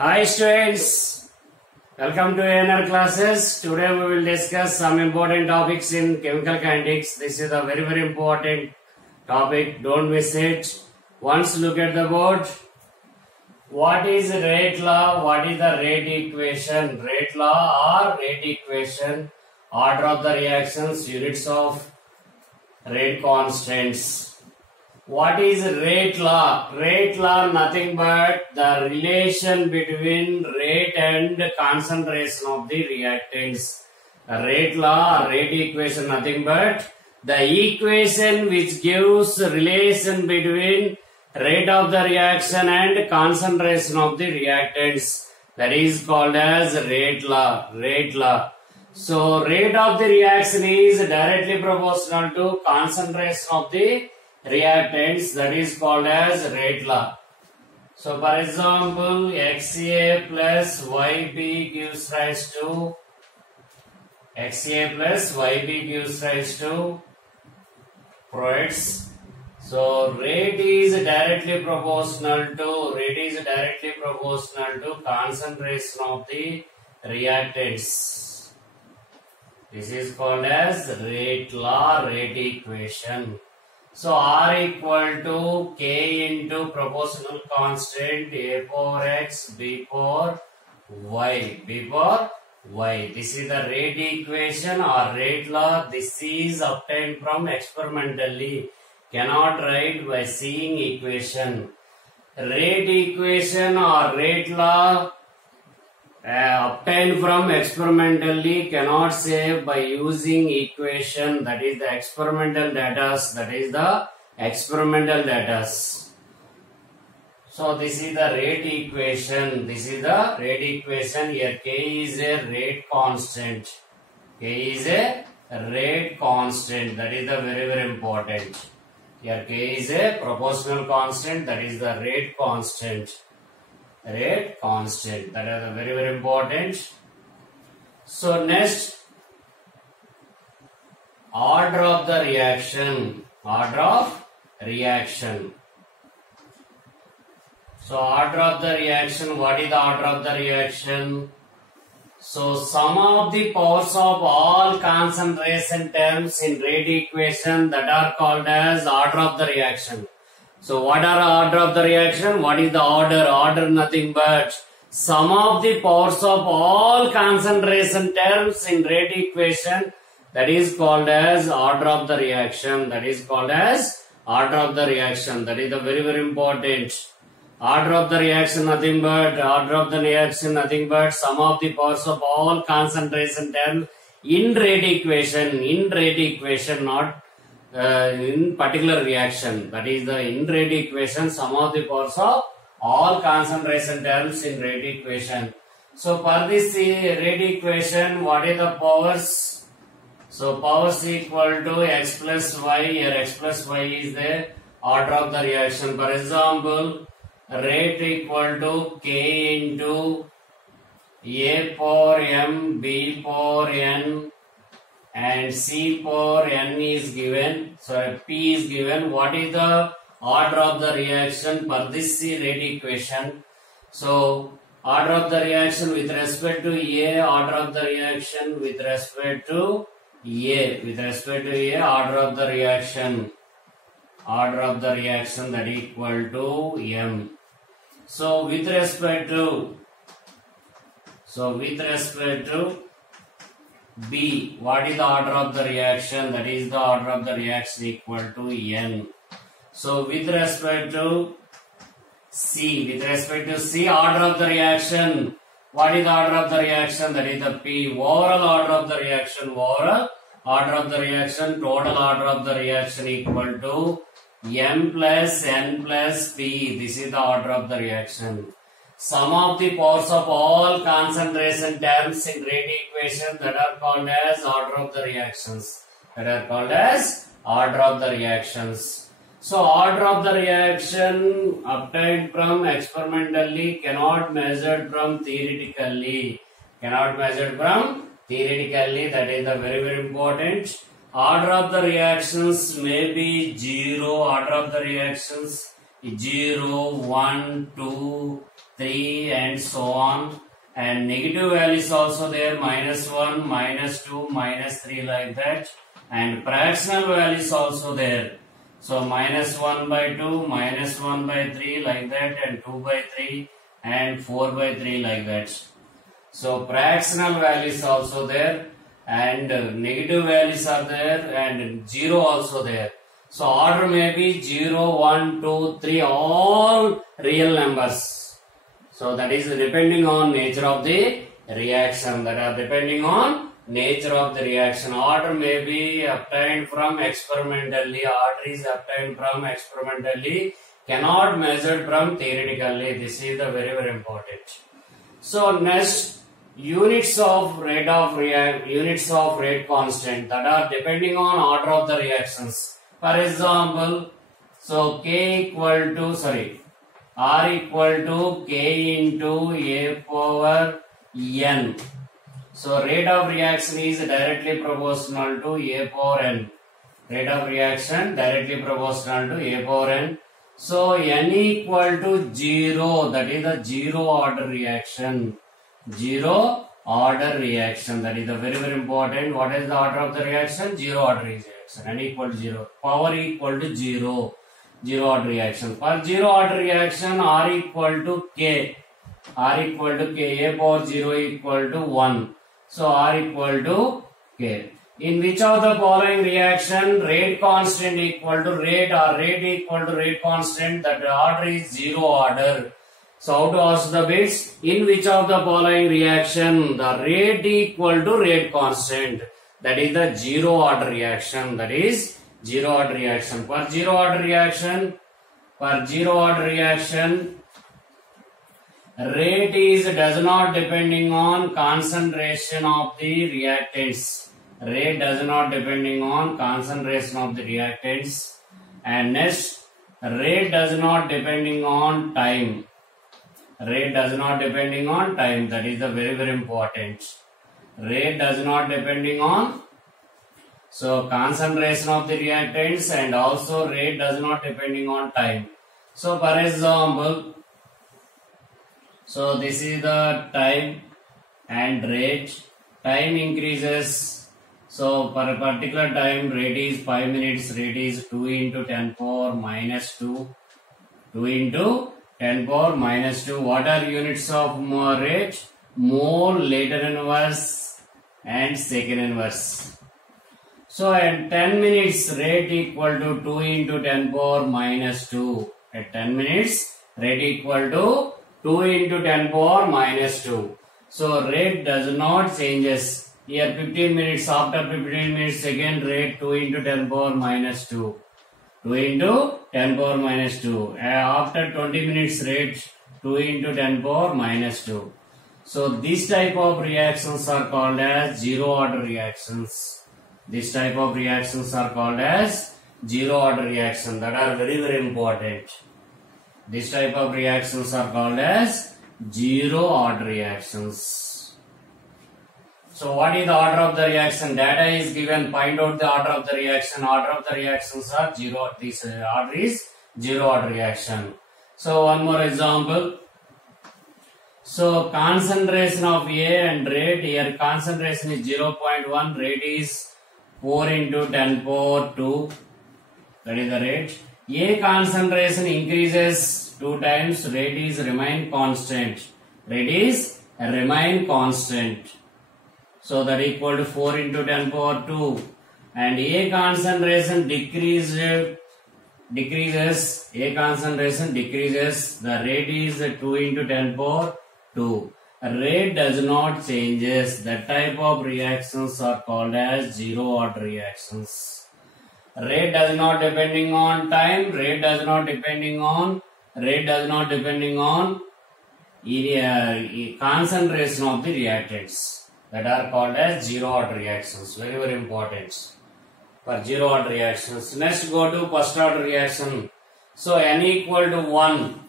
Hi students, welcome to ANR classes. Today we will discuss some important topics in chemical kinetics. This is a very important topic. Don't miss it. Once look at the board. What is rate law? What is the rate equation? Rate law or rate equation, order of the reactions, units of rate constants. What is rate law? Rate law nothing but the relation between rate and concentration of the reactants. Rate law or rate equation nothing but the equation which gives relation between rate of the reaction and concentration of the reactants. That is called as rate law. Rate law. So rate of the reaction is directly proportional to concentration of the reactants, that is called as rate law. So for example, XA plus YB gives rise to products. So rate is directly proportional to concentration of the reactants. This is called as rate law, rate equation. So R equal to K into proportional constant A for X, B for Y. This is the rate equation or rate law. This is obtained from experimentally. Cannot write by seeing equation. Rate equation or rate law obtained from experimentally, cannot say by using equation, that is the experimental data. So this is the rate equation. Here K is a rate constant. That is the very important. Here K is a proportional constant, that is the rate constant. That is very important. So next, order of the reaction. So order of the reaction, what is the order of the reaction? So sum of the powers of all concentration terms in rate equation, that are called as order of the reaction. So what are order of the reaction? What is the order? Order nothing but sum of the powers of all concentration terms in rate equation, that is called as order of the reaction. That is the very important. Order of the reaction nothing but sum of the powers of all concentration terms in rate equation, not in particular reaction. That is the in rate equation, sum of the powers of all concentration terms in rate equation. So for this rate equation, what is the powers? So powers equal to x plus y. Here x plus y is the order of the reaction. For example, rate equal to K into A for M, B for N, and C for N is given. So P is given. What is the order of the reaction for this rate equation? So order of the reaction with respect to A, order of the reaction with respect to A, order of the reaction that equal to M. So with respect to B, what is the order of the reaction? That is the order of the reaction equal to N. So with respect to C, order of the reaction, what is the order of the reaction? That is the P. Overall order of the reaction, total order of the reaction equal to M plus N plus P. This is the order of the reaction. Sum of the powers of all concentration terms in rate equation, that are called as order of the reactions. So order of the reaction obtained from experimentally, cannot measured from theoretically. That is the very important. Order of the reactions may be 0, order of the reactions 0, 1, 2, 3 and so on. And negative values also there, -1, -2, -3 like that. And fractional values also there. So -1/2, -1/3 like that, and 2/3 and 4/3 like that. So fractional values also there, and negative values are there, and 0 also there. So order may be 0, 1, 2, 3, all real numbers. So that is depending on nature of the reaction. That are depending on nature of the reaction. Order may be obtained from experimentally. Order is obtained from experimentally. Cannot measured from theoretically. This is the very important. So next, units of rate constant that are depending on order of the reactions. For example, so R equal to K into A power N. So rate of reaction is directly proportional to A power N. Rate of reaction directly proportional to A power N. So N equal to 0, that is the zero order reaction. Zero order reaction, that is the very important. What is the order of the reaction? Zero order reaction. N equal to 0. Power equal to 0. Zero order reaction. For zero order reaction, R equal to K. R equal to K. A power 0 equal to 1. So R equal to K. In which of the following reaction rate constant equal to rate, or rate equal to rate constant, that the order is zero order. So how to ask the bits? In which of the following reaction the rate equal to rate constant, that is the zero order reaction. That is zero order reaction. For zero order reaction, rate is does not depending on concentration of the reactants. Rate does not depending on concentration of the reactants. And next, rate does not depending on time. Rate does not depending on time. That is the very important. Rate does not depending on concentration of the reactants, and also rate does not depending on time. So for example, so this is the time and rate. Time increases. So for a particular time, rate is 5 minutes. Rate is 2 into 10 power minus 2. 2 into 10 power minus 2. What are units of rate? Mole, later inverse and second inverse. So at 10 minutes, rate equal to 2 into 10 power minus 2. At 10 minutes, rate equal to 2 into 10 power minus 2. So rate does not changes. Here 15 minutes, after 15 minutes again rate 2 into 10 power minus 2. 2 into 10 power minus 2. After 20 minutes rate 2 into 10 power minus 2. So this type of reactions are called as zero order reactions. This type of reactions are called as zero order reaction, that are very important. This type of reactions are called as zero order reactions. So what is the order of the reaction? Data is given. Find out the order of the reaction. Order of the reactions are zero. This order is zero order reaction. So one more example. So concentration of A and rate, here concentration is 0.1, rate is 4 into 10 power 2. That is the rate. A concentration increases 2 times, rate is remain constant. Rate is remain constant. So that equal to 4 into 10 power 2. And A concentration decreases. A concentration decreases. The rate is 2 into 10 power 2. Rate does not changes. That type of reactions are called as zero order reactions. Rate does not depending on time. Rate does not depending on concentration of the reactants. That are called as zero order reactions. Very important for zero order reactions. Next, go to first order reaction. So N equal to 1.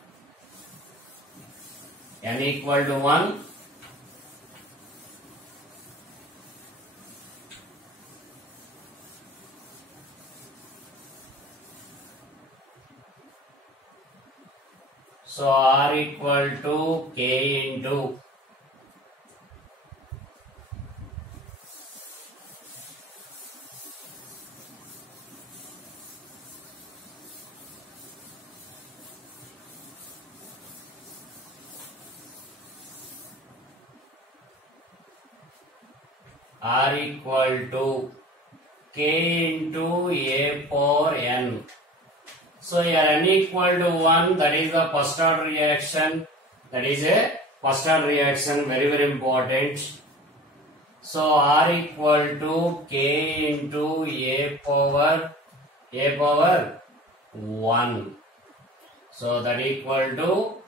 N equal to 1. So R equal to K into R equal to K into A power N. So here N equal to 1, that is the first order reaction. That is a first order reaction, very very important. So R equal to K into A power 1. So that equal to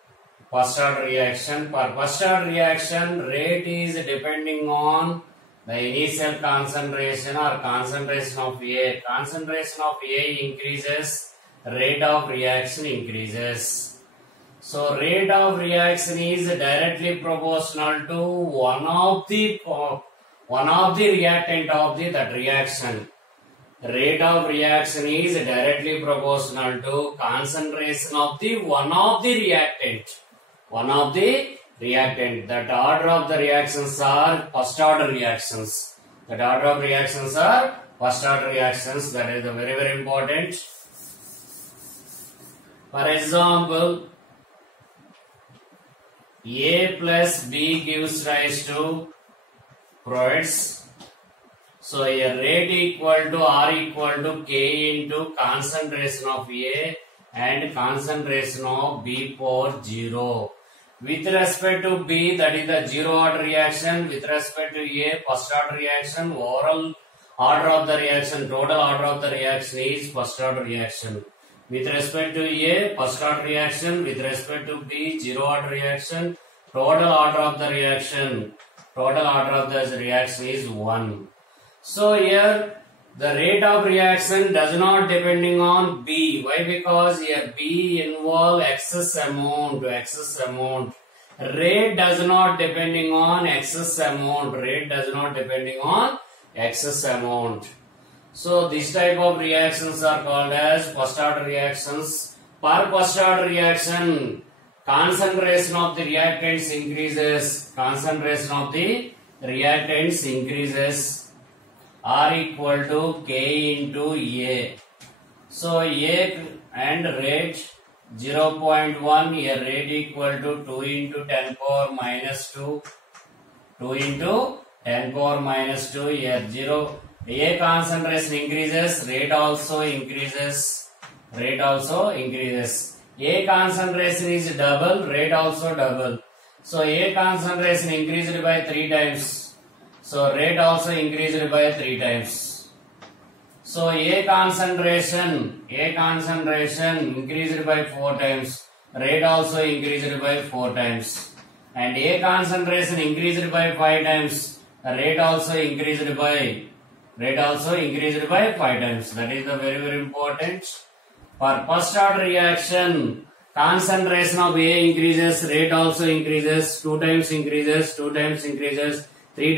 first order reaction. For first order reaction, rate is depending on the initial concentration or concentration of A. Concentration of A increases, rate of reaction increases. So rate of reaction is directly proportional to one of the reactant of that reaction. Rate of reaction is directly proportional to concentration of the one of the reactant. That order of the reactions are first order reactions. That order of reactions are first order reactions. That is very very important. For example, A plus B gives rise to provides. So a rate equal to R equal to K into concentration of A and concentration of B power 0. With respect to B, that is the zero order reaction. With respect to A, first order reaction. Overall order of the reaction, total order of the reaction is first order reaction. With respect to A, first order reaction. With respect to B, zero order reaction. Total order of the reaction is 1. So here the rate of reaction does not depending on B. Why? Because here B involve excess amount. Rate does not depending on excess amount. So this type of reactions are called as first order reactions. Per first order reaction, concentration of the reactants increases. R equal to K into A. So A and rate 0.1, here rate equal to 2 into 10 power minus 2. 2 into 10 power minus 2, here 0. A concentration increases, rate also increases. A concentration is double, rate also double. So A concentration increased by 3 times. So rate also increased by 3 times. So A concentration increased by 4 times. Rate also increased by 4 times. And A concentration increased by 5 times. Rate also increased by 5 times. That is the very very important. For first order reaction, concentration of A increases, rate also increases, 2 times increases, 3 times increases, 3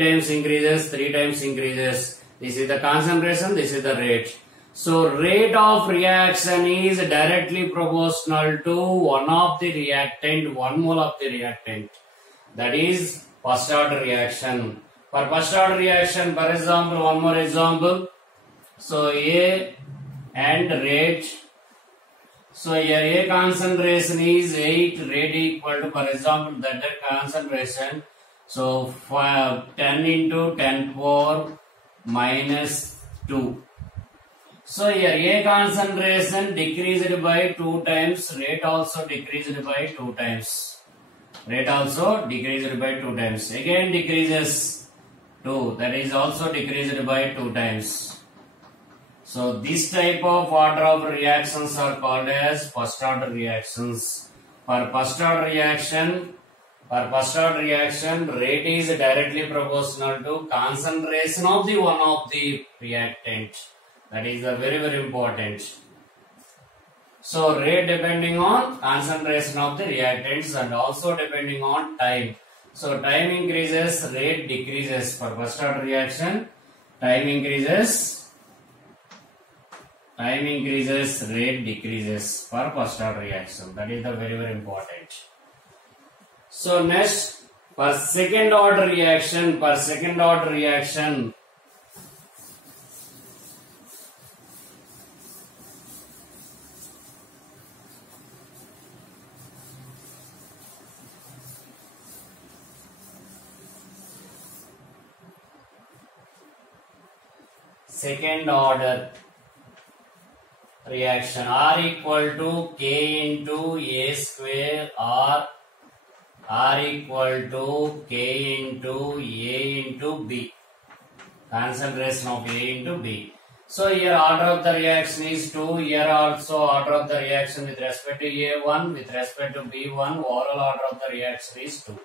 times increases. This is the concentration, this is the rate. So rate of reaction is directly proportional to one mole of the reactant. That is first order reaction. For first order reaction, for example, one more example. So A and rate. So here A concentration is 8, rate equal to, for example, that concentration. So 10 into 10 power minus 2. So here A concentration decreased by 2 times, rate also decreased by 2 times. Again decreases 2, that is also decreased by 2 times. So this type of order of reactions are called as first order reactions. For first order reaction, rate is directly proportional to concentration of the one of the reactant. That is very very important. So rate depending on concentration of the reactants and also depending on time. So time increases, rate decreases. For first order reaction, time increases, Time increases, rate decreases for first order reaction. That is the very important. So next, for second order reaction, R equal to K into A square or R equal to K into A into B. Concentration of A into B. So here order of the reaction is 2. Here also order of the reaction with respect to A1, with respect to B1, overall order of the reaction is 2.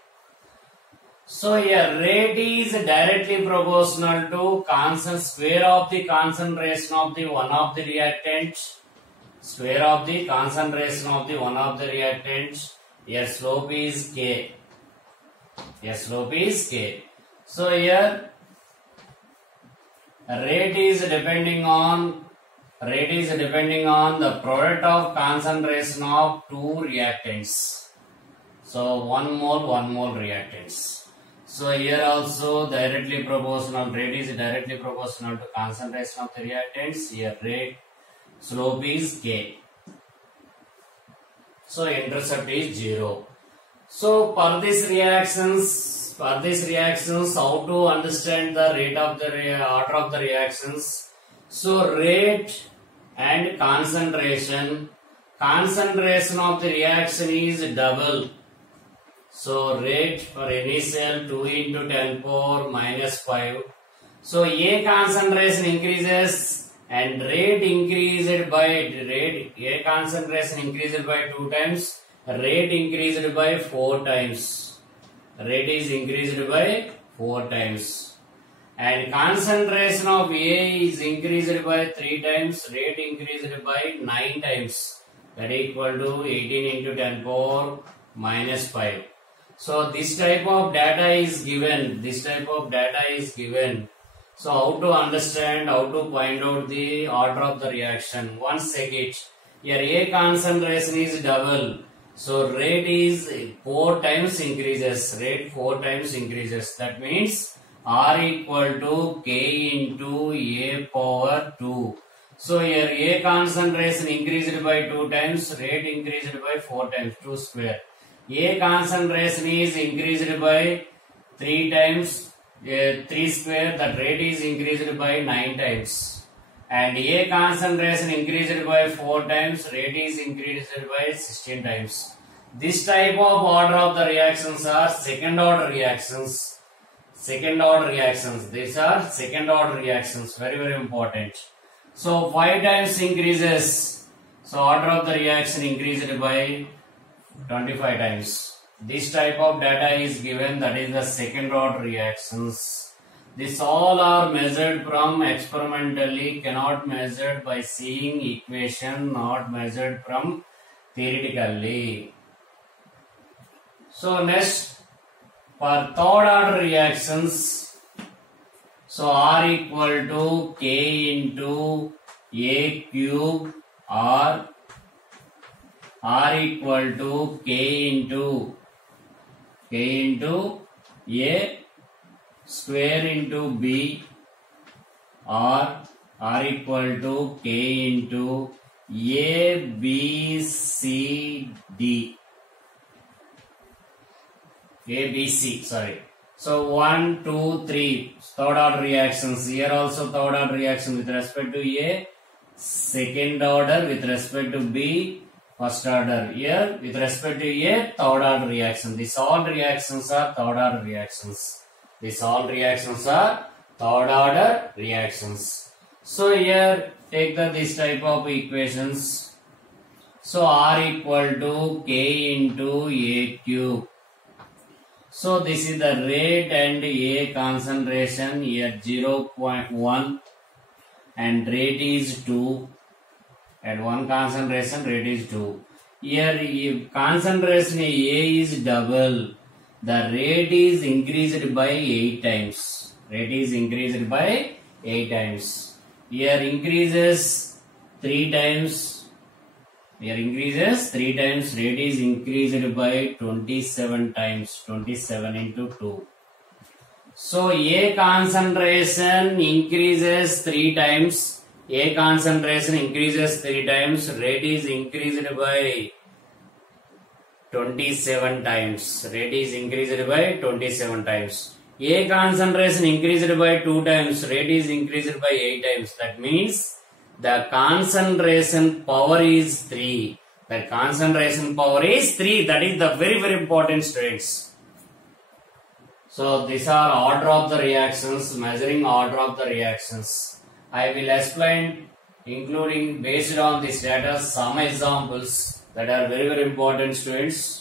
So here rate is directly proportional to square of the concentration of the one of the reactant. Square of the concentration of the one of the reactants. Here slope is K. So here rate is depending on the product of concentration of two reactants. So 1 mole reactants. So here also directly proportional, rate is directly proportional to concentration of the reactants. Here rate, slope is K. So intercept is 0. So for these reactions, how to understand the rate of the order of the reactions? So rate and concentration of the reaction is double. So rate for initial 2 into 10 power minus 5. So A concentration increases and rate increased by A concentration increased by 2 times, rate increased by 4 times. Rate is increased by 4 times. And concentration of A is increased by 3 times, rate increased by 9 times. That is equal to 18 into 10 power minus 5. So this type of data is given. So how to understand, how to find out the order of the reaction? Once check it. Here A concentration is double. So rate is 4 times increases. That means R equal to K into A power 2. So here A concentration increased by 2 times, rate increased by 4 times, 2 square. A concentration is increased by 3 times, 3 square, that rate is increased by 9 times. And A concentration increased by 4 times, rate is increased by 16 times. This type of order of the reactions are second order reactions. These are second order reactions, very important. So 5 times increases. So order of the reaction increased by 25 times. This type of data is given, that is the second order reactions. This all are measured from experimentally, cannot measured by seeing equation, not measured from theoretically. So next, for third order reactions, so R equal to K into A cube or R equal to K into A square into B or R equal to K into A, B, C, D. A, B, C, sorry. So 1, 2, 3 third order reactions. Here also third order reaction with respect to A, second order with respect to B, first order. Here with respect to A, third order reaction. These all reactions are third order reactions. So here take this type of equations. So R equal to K into A cube. So this is the rate and A concentration. Here 0.1 and rate is 2. At 1 concentration, rate is 2. Here concentration A is double. The rate is increased by 8 times. Here increases 3 times, here increases 3 times, rate is increased by 27 times, 27 into 2. So A concentration increases 3 times, A concentration increases 3 times, rate is increased by 27 times, rate is increased by 27 times. A concentration increased by 2 times, rate is increased by 8 times. That means the concentration power is 3. The concentration power is 3. That is the very important students. So these are order of the reactions, measuring order of the reactions. I will explain, including based on this data, some examples that are very important, students.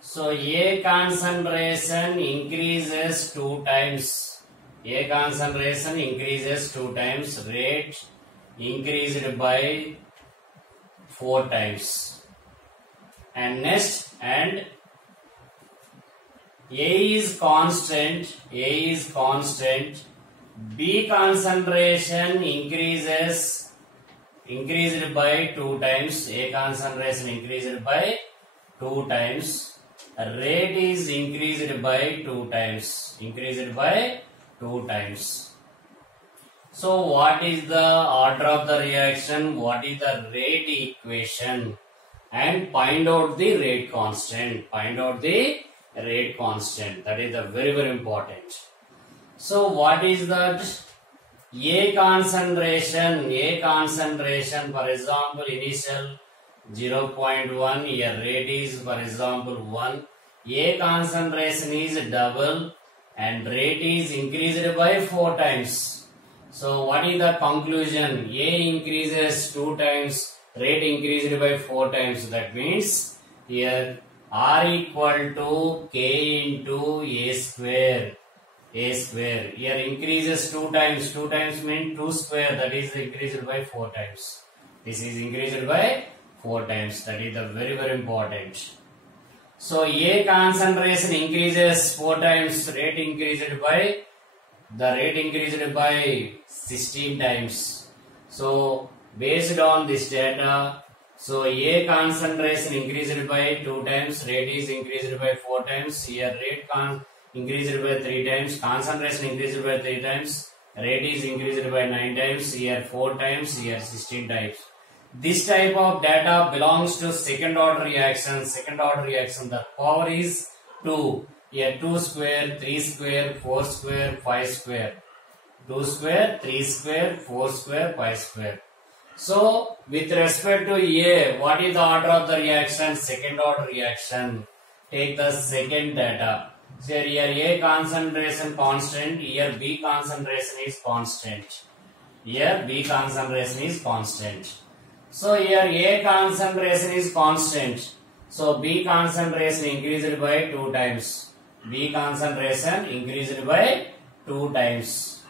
So A concentration increases 2 times. A concentration increases 2 times. Rate increased by 4 times. And next, and A is constant. A is constant. B concentration increased by 2 times. A concentration increased by 2 times. Rate is increased by 2 times. Increased by 2 times. So what is the order of the reaction? What is the rate equation? And find out the rate constant. Find out the rate constant. That is the very important. So what is that? A concentration. A concentration, for example, initial 0.1, here rate is, for example, 1. A concentration is double and rate is increased by 4 times. So what is the conclusion? A increases 2 times, rate increased by 4 times. That means here R equal to K into A square. A square. Here increases 2 times. 2 times means 2 square. That is increased by 4 times. This is increased by 4 times. That is the very important. So A concentration increases 4 times, rate increased by 16 times. So based on this data, so A concentration increased by 2 times, rate is increased by 4 times. Here rate increased by 3 times, concentration increased by 3 times, rate is increased by 9 times. Here 4 times, here 16 times. This type of data belongs to second order reaction. Second order reaction, the power is 2. Here 2 square, 3 square, 4 square, 5 square. 2 square, 3 square, 4 square, 5 square. So with respect to A, what is the order of the reaction? Second order reaction. Take the second data. So here A concentration constant, here B concentration is constant. Here B concentration is constant. So here A concentration is constant. So B concentration increased by 2 times. B concentration increased by 2 times.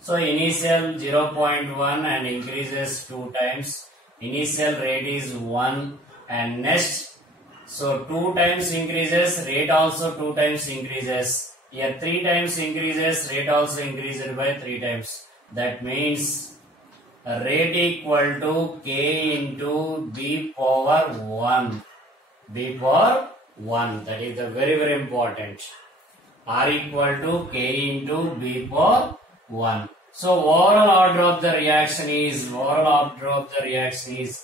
So initial 0.1 and increases 2 times. Initial rate is 1 and next. So 2 times increases, rate also 2 times increases. Here 3 times increases, rate also increased by 3 times. That means rate equal to K into B power 1. B power 1. That is the very important. R equal to K into B power 1. So overall order of the reaction is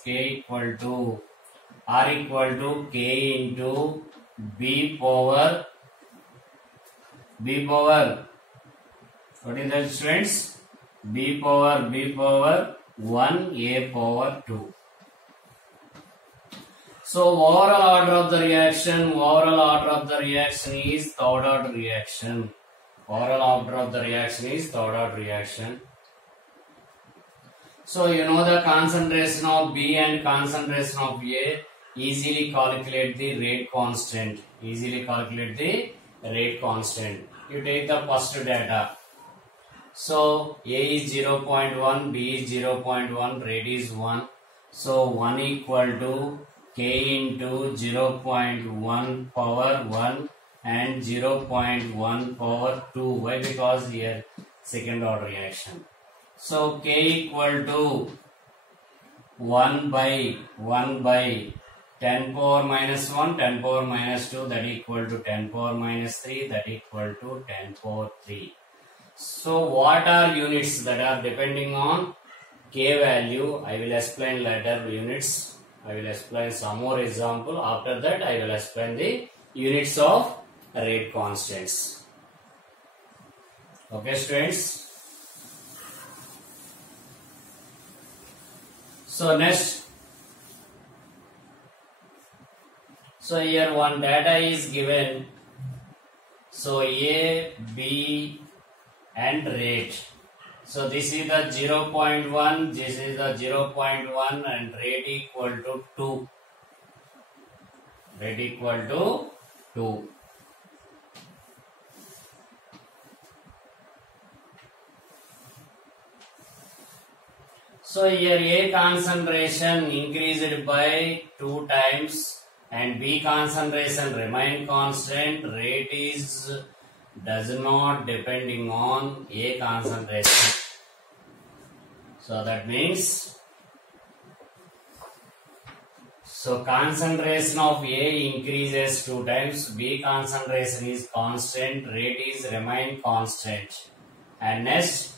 K equal to R equal to K into B power. What is that, students? B power 1, A power 2. So overall order of the reaction is third order reaction. Overall order of the reaction is third order reaction. So you know the concentration of B and concentration of A. Easily calculate the rate constant. rate constant. You take the first data. So A is 0.1, B is 0.1, rate is 1. So 1 equal to K into 0.1 power 1 and 0.1 power 2. Why? Because here second order reaction. So K equal to 1 by 10 power minus 1, 10 power minus 2, that equal to 10 power minus 3, that equal to 10 power 3. So what are units that are depending on K value? I will explain later units. I will explain some more example. After that I will explain the units of rate constants. Okay students. So next. So here one data is given. So A, B and rate. So this is the 0.1, this is the 0.1 and rate equal to 2. Rate equal to 2. So here A concentration increased by 2 times and B concentration remain constant. Rate is does not depending on A concentration. So that means concentration of A increases 2 times, B concentration is constant, rate is remain constant. And next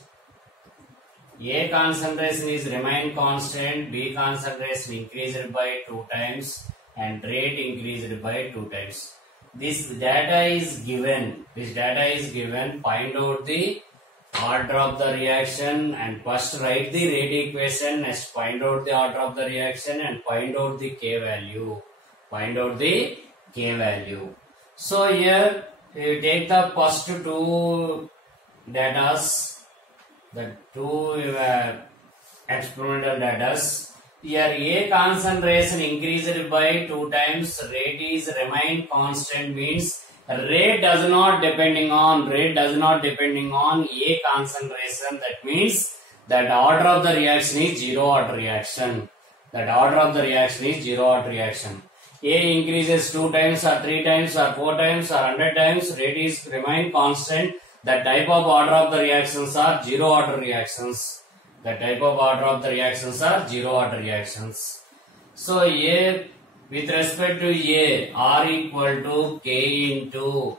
A concentration is remain constant, B concentration increased by 2 times and rate increased by 2 times. This data is given. Find out the order of the reaction and first write the rate equation. Next find out the order of the reaction and find out the K value. So here you take the first two datas, the two experimental datas. Here A concentration increased by 2 times, rate is remain constant, means rate does not depending on A concentration. That means that order of the reaction is zero order reaction. A increases 2 times or 3 times or 4 times or 100 times, rate is remain constant. The type of order of the reactions are zero order reactions. So A, with respect to A, R equal to K into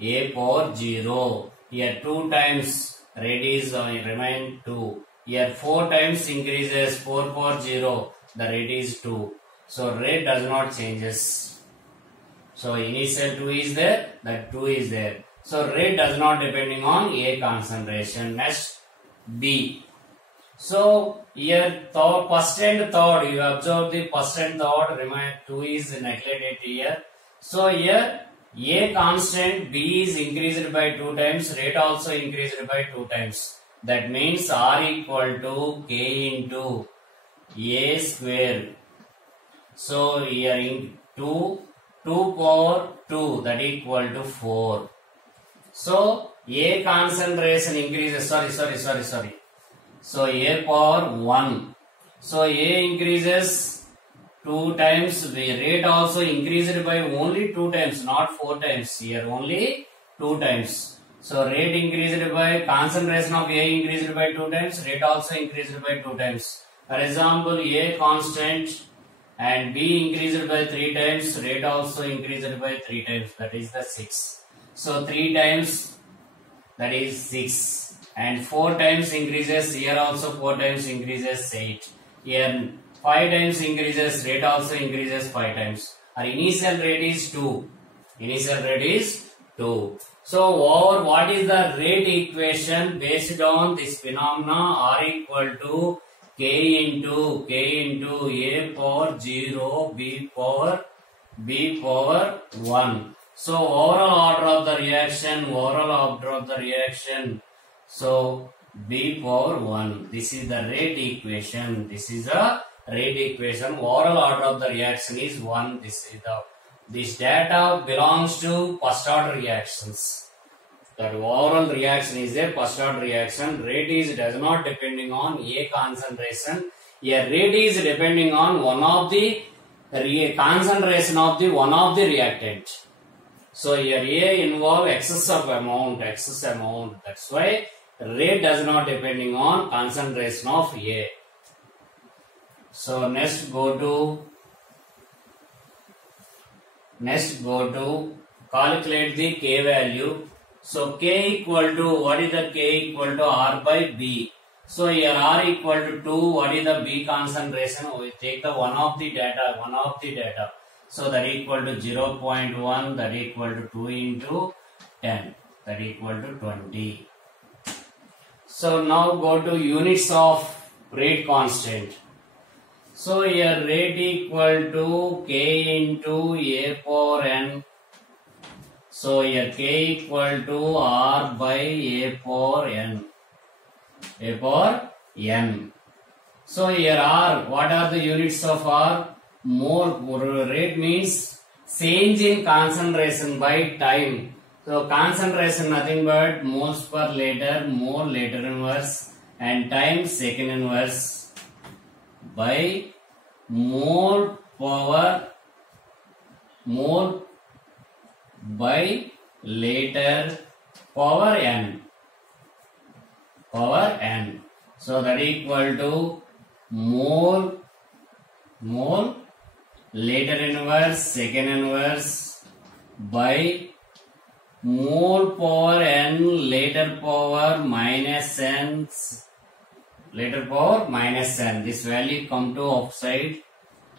A power 0. Here 2 times rate is remain 2. Here 4 times increases 4 power 0. The rate is 2. So rate does not changes. So initial 2 is there, that 2 is there. So rate does not depending on A concentration. Next B. So here first and third, you observe the first and third, remain 2 is neglected here. So here A constant, B is increased by 2 times, rate also increased by 2 times. That means R equal to K into A square. So here in 2 power 2, that equal to 4. So A concentration increases, sorry. So A power 1. So A increases 2 times, the rate also increased by only 2 times, not 4 times. Here only 2 times. So rate increased by, concentration of A increased by 2 times, rate also increased by 2 times. For example, A constant and B increased by 3 times, rate also increased by 3 times, that is the 6. So 3 times, that is 6. And 4 times increases, here also 4 times increases 8. Here 5 times increases, rate also increases 5 times. Our initial rate is 2. So what is the rate equation based on this phenomena? R equal to K into A power 0, B power 1. So overall order of the reaction, so B power 1. This is the rate equation. Overall order of the reaction is 1. This is the This data belongs to first order reactions. The overall reaction is a first order reaction. Rate is does not depending on A concentration. Here rate is depending on one of the concentration of the one of the reactant. So here A involve excess amount. That's why rate does not depending on concentration of A. So next go to calculate the K value. So K equal to, what is the K equal to R by B. So here R equal to 2, what is the B concentration? We take the one of the data. So that equal to 0.1, that equal to 2 into 10, that equal to 20. So now go to units of rate constant. So here rate equal to K into A power N. So here K equal to R by A power N. So here R, what are the units of R? Mole. Rate means change in concentration by time. So concentration nothing but moles per liter, mole liter inverse, and time second inverse by mole by liter power n. So that equal to mole liter inverse second inverse by mole power n liter power minus n. This value come to outside.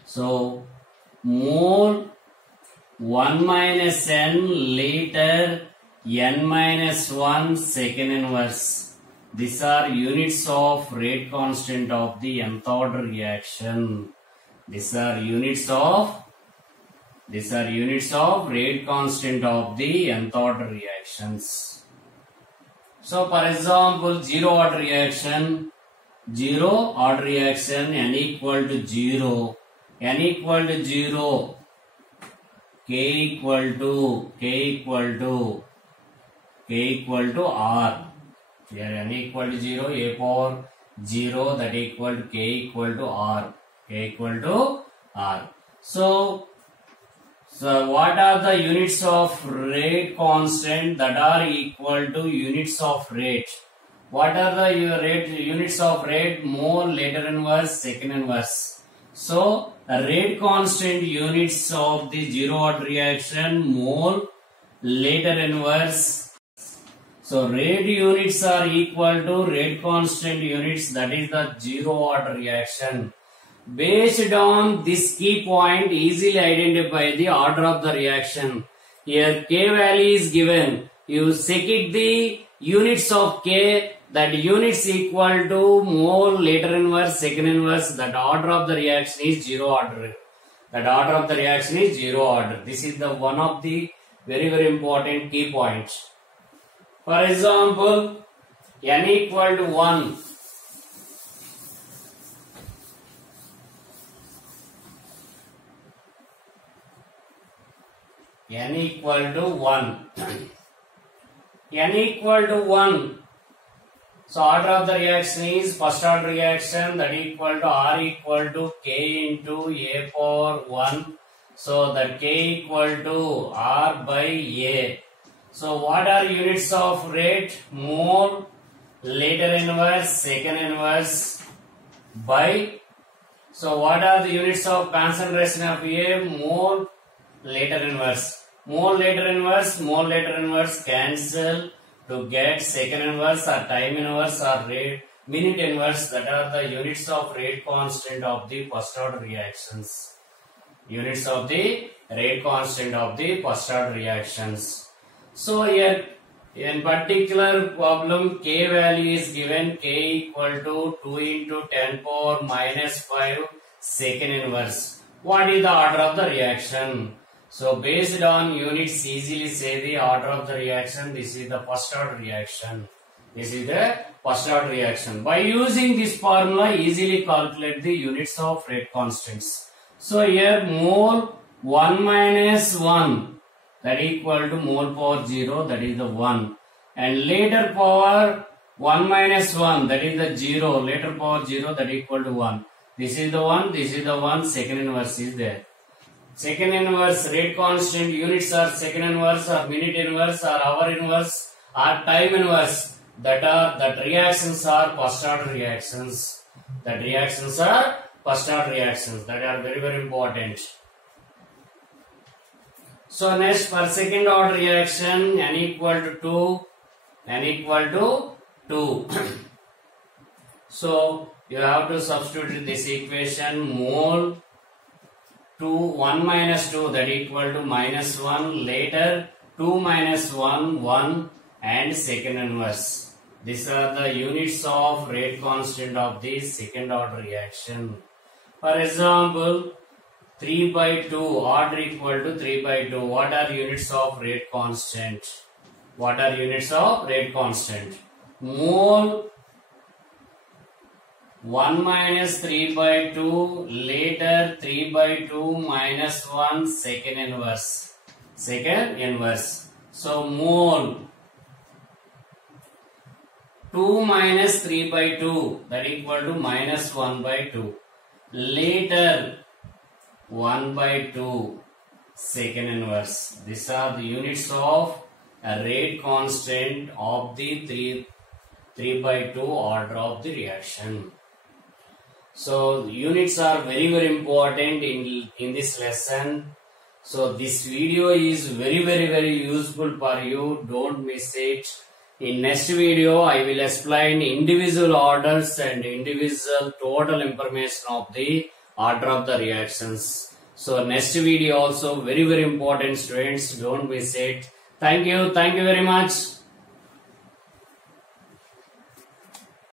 So mole 1 minus n liter n minus 1 second inverse. These are units of rate constant of the nth order reaction. These are units of rate constant of the nth order reactions. So for example, zero order reaction, n equal to 0, K equal to R. Here n equal to 0, A power 0, that equal to K equal to R. So what are the units of rate constant that are equal to units of rate? What are the units of rate? Mole liter inverse second inverse. So rate constant units of the zero order reaction, mole liter inverse. So rate units are equal to rate constant units, that is the zero order reaction. Based on this key point, easily identify the order of the reaction. Here K value is given. You second the units of K, that units equal to mole liter inverse second inverse, that order of the reaction is zero order. This is the one of the very important key points. For example, n equal to 1. N equal to 1. So order of the reaction is first order reaction, that equal to R equal to K into A power 1. So that K equal to R by A. So what are units of rate? Mole liter inverse second inverse by. So what are the units of concentration of A? Mole liter inverse. Mole liter inverse cancel to get second inverse or time inverse or rate minute inverse. That are the units of rate constant of the first order reactions. So here in particular problem, K value is given, K equal to 2 into 10 power minus 5 second inverse. What is the order of the reaction? So based on units, easily say the order of the reaction. This is the first order reaction. By using this formula, easily calculate the units of rate constants. So here mole 1 minus 1 that equal to mole power 0, that is the 1. And later power 1 minus 1, that is the 0, later power 0, that equal to 1. This is the 1, this is the 1, second inverse is there. Second inverse, rate constant units are second inverse or minute inverse or hour inverse or time inverse. That reactions are first order reactions. That reactions are first order reactions. That are very, very important. So next, for second order reaction, n equal to 2, n equal to 2. So you have to substitute this equation, mole 2, 1 minus 2, that equal to minus 1, later 2 minus 1, 1 and second inverse. These are the units of rate constant of the second order reaction. For example, 3 by 2, order equal to 3 by 2. What are units of rate constant? What are units of rate constant? Mole 1 minus 3 by 2, later 3 by 2 minus 1, second inverse. Second inverse. So mole 2 minus 3 by 2, that equal to minus 1 by 2. Later 1 by 2, second inverse. These are the units of a rate constant of the 3 by 2 order of the reaction. So units are very, very important in this lesson. So this video is very, very useful for you. Don't miss it. In next video, I will explain individual orders and individual total information of the order of the reactions. So next video also very, very important, students. Don't miss it. Thank you very much.